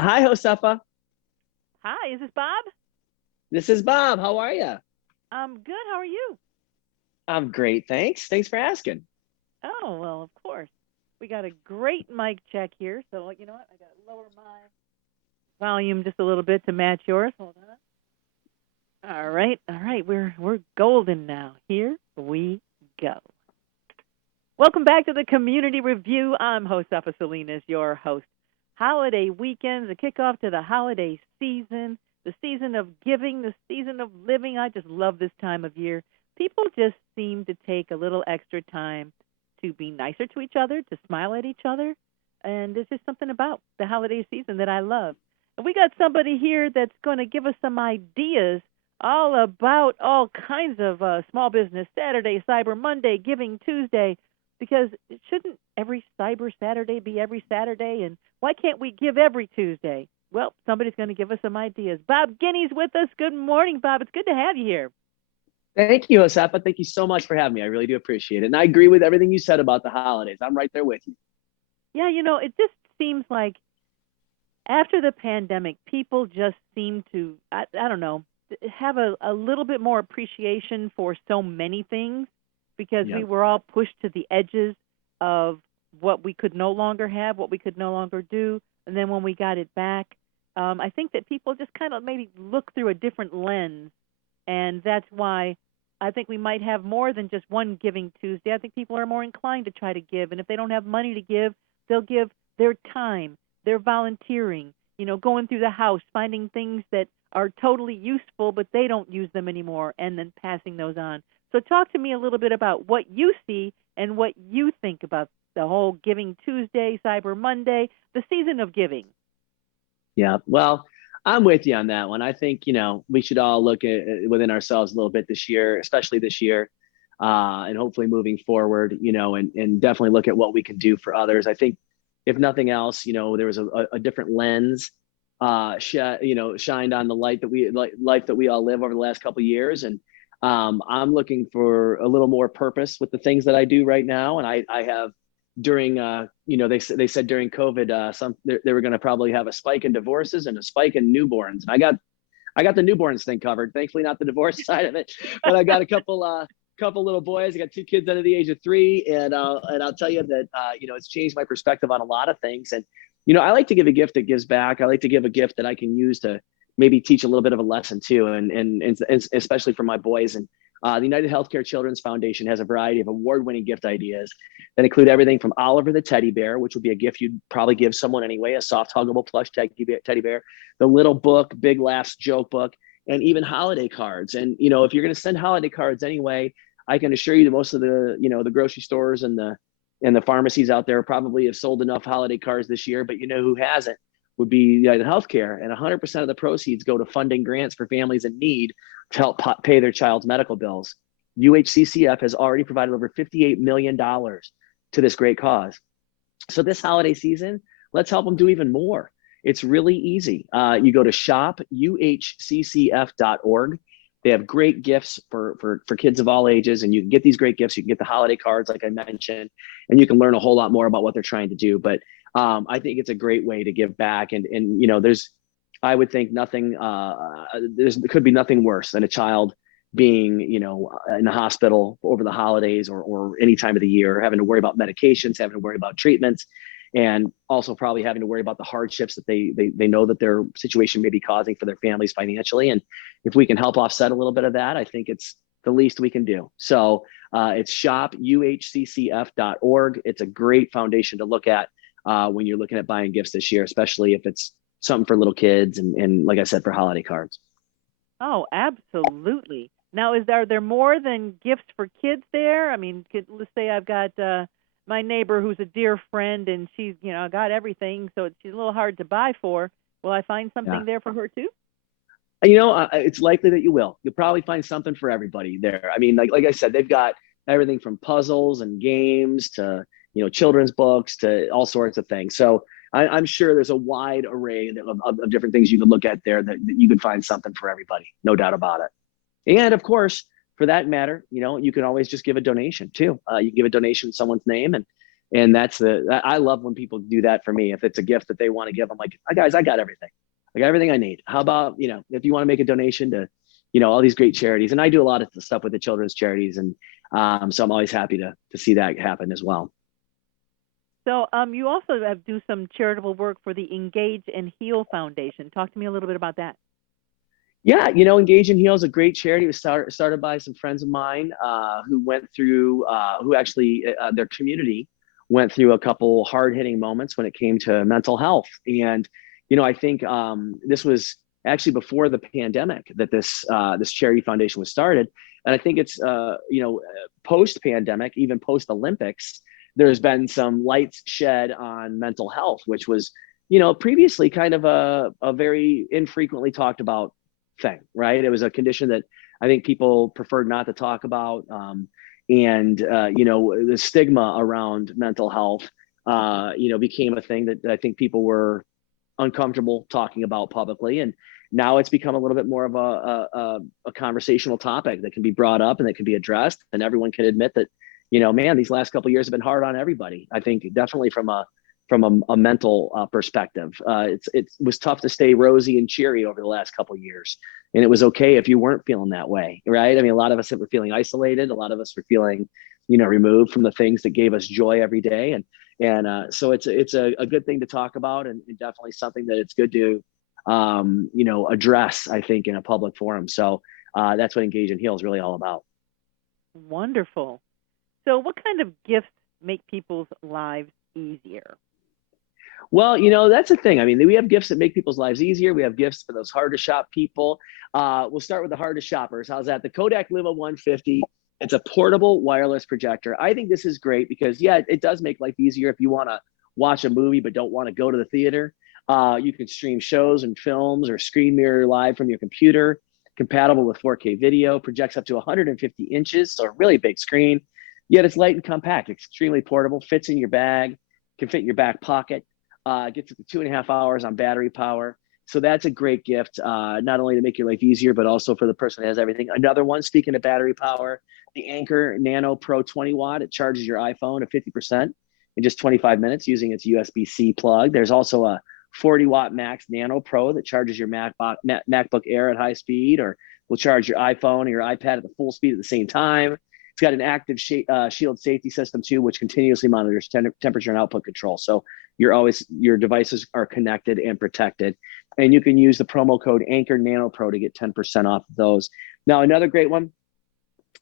Hi, Josefa. Hi, is this Bob? This is Bob. How are you? I'm good. How are you? I'm great, thanks. Thanks for asking. Oh, well, of course. We got a great mic check here. So, you know what? I got to lower my volume just a little bit to match yours. Hold on. All right. All right. We're golden now. Here we go. Welcome back to the Community Review. I'm Josefa Salinas, your host. Holiday weekends, the kickoff to the holiday season, the season of giving, the season of living. I just love this time of year. People just seem to take a little extra time to be nicer to each other, to smile at each other. And there's just something about the holiday season that I love. And we got somebody here that's going to give us some ideas all about all kinds of small business Saturday, Cyber Monday, Giving Tuesday, because shouldn't every Cyber Saturday be every Saturday? And why can't we give every Tuesday? Well, somebody's going to give us some ideas. Bob Guiney's with us. Good morning, Bob. It's good to have you here. Thank you, Josefa. Thank you so much for having me. I really do appreciate it. And I agree with everything you said about the holidays. I'm right there with you. Yeah, it just seems like after the pandemic, people just seem to, I don't know, have a little bit more appreciation for so many things because Yeah. we were all pushed to the edges of what we could no longer have, what we could no longer do. And then when we got it back, I think that people just kind of maybe look through a different lens. And that's why I think we might have more than just one Giving Tuesday. I think people are more inclined to try to give. And if they don't have money to give, they'll give their time, their volunteering, going through the house, finding things that are totally useful, but they don't use them anymore, and then passing those on. So talk to me a little bit about what you see and what you think about the whole Giving Tuesday, Cyber Monday, the season of giving. Yeah. Well, I'm with you on that one. I think, we should all look at within ourselves a little bit this year, especially this year, and hopefully moving forward, and definitely look at what we can do for others. I think if nothing else, there was a different lens, shined on the life that we all live over the last couple of years. And I'm looking for a little more purpose with the things that I do right now. And I have during they said during COVID they were going to probably have a spike in divorces and a spike in newborns. And I got the newborns thing covered. Thankfully, not the divorce side of it, but I got a couple little boys. I got two kids under the age of 3, and I'll tell you that it's changed my perspective on a lot of things. And I like to give a gift that gives back. I like to give a gift that I can use to maybe teach a little bit of a lesson too, and especially for my boys. And the United Healthcare Children's Foundation has a variety of award-winning gift ideas that include everything from Oliver the teddy bear, which would be a gift you'd probably give someone anyway, a soft, huggable plush teddy bear, the little book, Big Laughs joke book, and even holiday cards. And if you're going to send holiday cards anyway, I can assure you that most of the grocery stores and the pharmacies out there probably have sold enough holiday cards this year. But who hasn't would be United Healthcare, and 100% of the proceeds go to funding grants for families in need to help pay their child's medical bills. UHCCF has already provided over $58 million to this great cause. So this holiday season, let's help them do even more. It's really easy. You go to shopuhccf.org. They have great gifts for kids of all ages, and you can get these great gifts. You can get the holiday cards, like I mentioned, and you can learn a whole lot more about what they're trying to do. But I think it's a great way to give back. And I would think there could be nothing worse than a child being, in the hospital over the holidays or any time of the year, having to worry about medications, having to worry about treatments, and also probably having to worry about the hardships that they know that their situation may be causing for their families financially. And if we can help offset a little bit of that, I think it's the least we can do. So it's shopuhccf.org. It's a great foundation to look at when you're looking at buying gifts this year, especially if it's something for little kids and like I said, for holiday cards. Oh, absolutely. Now, are there more than gifts for kids there? I mean, let's say I've got my neighbor who's a dear friend, and she's, got everything, so she's a little hard to buy for. Will I find something there for her too? It's likely that you will. You'll probably find something for everybody there. I mean, like I said, they've got everything from puzzles and games to children's books to all sorts of things. So I'm sure there's a wide array of different things you can look at there that you can find something for everybody, no doubt about it. And of course, for that matter, you can always just give a donation too. You can give a donation in someone's name, and And I love when people do that for me. If it's a gift that they want to give, I'm like, oh, guys, I got everything. I got everything I need. How about, if you want to make a donation to, all these great charities. And I do a lot of stuff with the children's charities. And so I'm always happy to see that happen as well. So you also do some charitable work for the Engage and Heal Foundation. Talk to me a little bit about that. Yeah, Engage and Heal is a great charity. It was started by some friends of mine who went through, who actually, their community went through a couple hard-hitting moments when it came to mental health. And, I think this was actually before the pandemic that this charity foundation was started. And I think it's, post-pandemic, even post-Olympics, there's been some lights shed on mental health, which was, previously kind of a very infrequently talked about thing, right? It was a condition that I think people preferred not to talk about. The stigma around mental health, became a thing that I think people were uncomfortable talking about publicly. And now it's become a little bit more of a conversational topic that can be brought up and that can be addressed. And everyone can admit that, man, these last couple of years have been hard on everybody. I think definitely from a mental perspective. It was tough to stay rosy and cheery over the last couple of years. And it was okay if you weren't feeling that way, right? I mean, a lot of us were feeling isolated. A lot of us were feeling, removed from the things that gave us joy every day. And so it's a good thing to talk about, and definitely something that it's good to, address, I think, in a public forum. So that's what Engage and Heal is really all about. Wonderful. So what kind of gifts make people's lives easier? Well, that's the thing. I mean, we have gifts that make people's lives easier. We have gifts for those hard to shop people. We'll start with the hardest shoppers. How's that? The Kodak Limo 150. It's a portable wireless projector. I think this is great because, yeah, it does make life easier if you want to watch a movie but don't want to go to the theater. You can stream shows and films or screen mirror live from your computer. Compatible with 4K video, projects up to 150 inches, so a really big screen. Yet it's light and compact, extremely portable, fits in your bag, can fit in your back pocket. Gets up to 2.5 hours on battery power. So that's a great gift, not only to make your life easier, but also for the person that has everything. Another one, speaking of battery power, the Anker Nano Pro 20 watt. It charges your iPhone at 50% in just 25 minutes using its USB-C plug. There's also a 40 watt Max Nano Pro that charges your MacBook Air at high speed, or will charge your iPhone or your iPad at the full speed at the same time. It's got an active shield safety system too, which continuously monitors temperature and output control. So your devices are connected and protected. And you can use the promo code Anker Nano Pro to get 10% off of those. Now, another great one,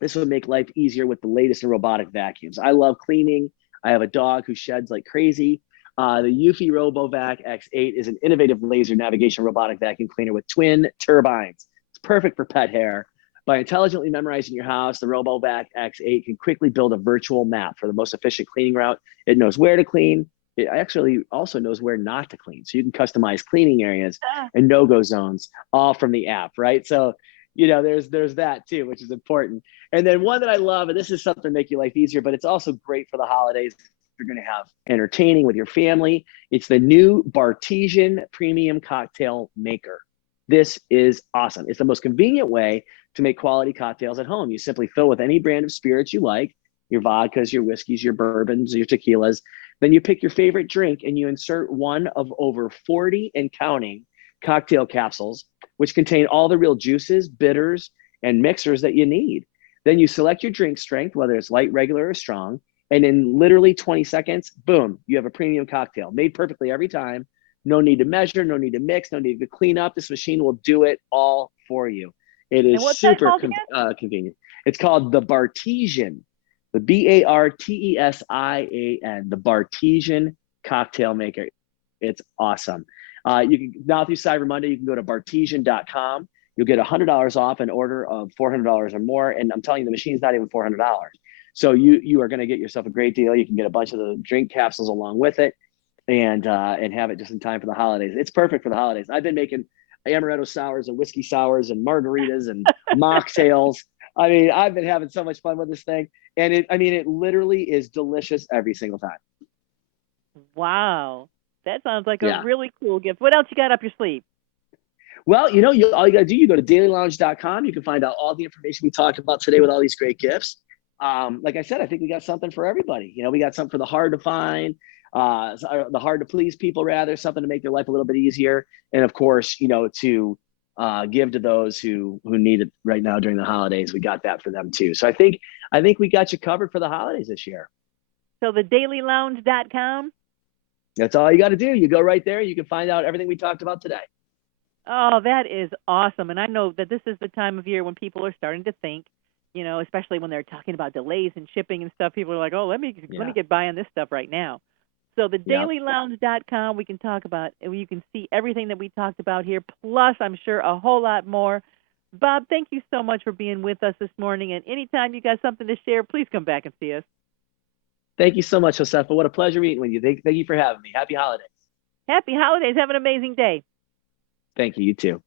this will make life easier with the latest in robotic vacuums. I love cleaning. I have a dog who sheds like crazy. The Eufy Robovac X8 is an innovative laser navigation robotic vacuum cleaner with twin turbines. It's perfect for pet hair. By intelligently memorizing your house, the Robovac X8 can quickly build a virtual map for the most efficient cleaning route. It knows where to clean. It actually also knows where not to clean. So you can customize cleaning areas and no-go zones all from the app, right? So, there's that too, which is important. And then one that I love, and this is something to make your life easier, but it's also great for the holidays. You're going to have entertaining with your family. It's the new Bartesian premium cocktail maker. This is awesome. It's the most convenient way to make quality cocktails at home. You simply fill with any brand of spirits you like, your vodkas, your whiskeys, your bourbons, your tequilas. Then you pick your favorite drink and you insert one of over 40 and counting cocktail capsules, which contain all the real juices, bitters, and mixers that you need. Then you select your drink strength, whether it's light, regular, or strong. And in literally 20 seconds, boom, you have a premium cocktail made perfectly every time. No need to measure, no need to mix, no need to clean up. This machine will do it all for you. It is super convenient. It's called the Bartesian, the Bartesian, the Bartesian cocktail maker. It's awesome. You can now through Cyber Monday, you can go to Bartesian.com. You'll get $100 off an order of $400 or more. And I'm telling you, the machine's not even $400. So you are going to get yourself a great deal. You can get a bunch of the drink capsules along with it, and have it just in time for the holidays. It's perfect for the holidays. I've been making amaretto sours and whiskey sours and margaritas and mocktails. I mean, I've been having so much fun with this thing, and it literally is delicious every single time. Wow, that sounds like a really cool gift. What else you got up your sleeve? Well, all you got to do, you go to dailylounge.com. You can find out all the information we talked about today with all these great gifts. like I said, I think we got something for everybody. You know, we got something for the hard to find, the hard to please people, rather, something to make their life a little bit easier. And of course, you know, to give to those who need it right now during the holidays. We got that for them too. So I think we got you covered for the holidays this year. So the dailylounge.com. That's all you got to do. You go right there. You can find out everything we talked about today. Oh, that is awesome. And I know that this is the time of year when people are starting to think, you know, especially when they're talking about delays and shipping and stuff. People are like, oh, let me get by on this stuff right now. So the dailylounge.com, we can talk about, you can see everything that we talked about here, plus I'm sure a whole lot more. Bob, thank you so much for being with us this morning. And anytime you got something to share, please come back and see us. Thank you so much, Josefa. What a pleasure meeting with you. Thank you for having me. Happy holidays. Happy holidays. Have an amazing day. Thank you. You too.